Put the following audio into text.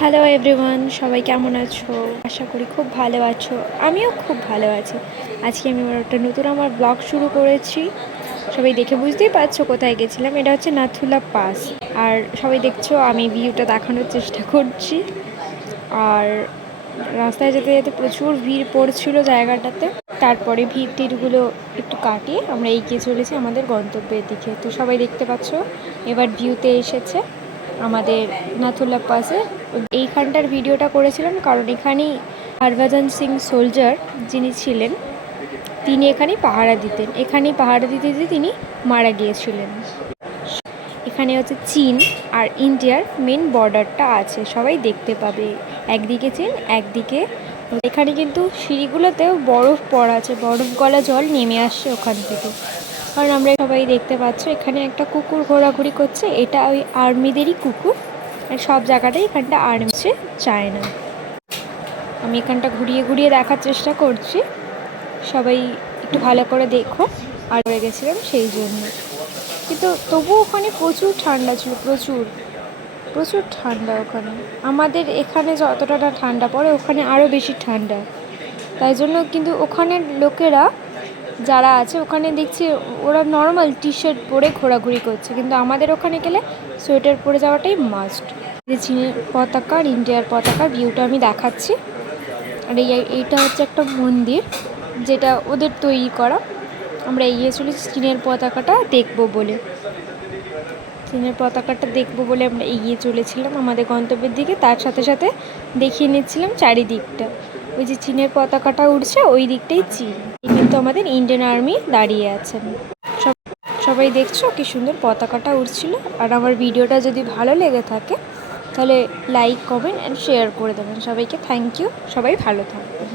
Hello everyone, সবাই কেমন আছো? আশা করি খুব ভালো আছো। আমিও খুব ভালো আছি। আজকে আমি একটা নতুন ব্লগ শুরু করেছি। সবাই দেখে বুঝতেই পারছো কোথায় গেছিলাম। এটা হচ্ছে নাথুলা পাস। আর সবাই দেখছো আমি ভিউটা দেখানোর চেষ্টা করছি। আর রাস্তায় যেতে যেতে প্রচুর ভিড় পড়ছিল জায়গাটাতে। তারপরে ভিড় টিড়গুলো একটু কাটিয়ে আমরা এগিয়ে চলেছি আমাদের গন্তব্যের দিকে। তো সবাই দেখতে পাচ্ছ এবার ভিউতে এসেছে আমাদের নাথুলা পাসে। এইখানটার ভিডিওটা করেছিলাম কারণ এখানেই হরভজন সিং সোলজার যিনি ছিলেন তিনি এখানেই পাহারা দিতেন। এখানেই পাহারা দিতে দিতে তিনি মারা গিয়েছিলেন। এখানে হচ্ছে চীন আর ইন্ডিয়ার মেন বর্ডারটা আছে, সবাই দেখতে পাবে। একদিকে চীন, একদিকে এখানে কিন্তু সিঁড়িগুলোতেও বরফ পড়া আছে, বরফ গলা জল নেমে আসছে ওখান থেকে। কারণ আমরা সবাই দেখতে পাচ্ছ এখানে একটা কুকুর ঘোরাঘুরি করছে, এটা ওই আর্মিদেরই কুকুর। আর সব জায়গাটাই এখানটা আর্মি চায় না। আমি এখানটা ঘুরিয়ে ঘুরিয়ে দেখার চেষ্টা করছি, সবাই একটু ভালো করে দেখো। আর হয়ে গেছিলাম সেই জন্য, কিন্তু তবুও ওখানে প্রচুর ঠান্ডা ছিল, প্রচুর প্রচুর ঠান্ডা ওখানে। আমাদের এখানে যতটা ঠান্ডা পড়ে ওখানে আরও বেশি ঠান্ডা। তাই জন্য কিন্তু ওখানের লোকেরা যারা আছে ওখানে দেখছি ওরা নর্মাল টি শার্ট পরে ঘোরাঘুরি করছে, কিন্তু আমাদের ওখানে গেলে সোয়েটার পরে যাওয়াটাই মাস্ট। যে চীনের পতাকা আর ইন্ডিয়ার পতাকার ভিউটা আমি দেখাচ্ছি। আর এইটা হচ্ছে একটা মন্দির যেটা ওদের তৈরি করা। আমরা এগিয়ে চলেছি চীনের পতাকাটা দেখবো বলে। চীনের পতাকাটা দেখবো বলে আমরা এগিয়ে চলেছিলাম আমাদের গন্তব্যের দিকে। তার সাথে সাথে দেখিয়ে নিচ্ছিলাম চারিদিকটা। ওই যে চীনের পতাকাটা উঠছে ওই দিকটাই চীন, কিন্তু আমাদের ইন্ডিয়ান আর্মি দাঁড়িয়ে আছেন। সবাই দেখছো কি সুন্দর পতাকাটা উঠছিল। আর আমার ভিডিওটা যদি ভালো লেগে থাকে তাহলে লাইক, কমেন্ট অ্যান্ড শেয়ার করে দেবেন। সবাইকে থ্যাংক ইউ। সবাই ভালো থাকবেন।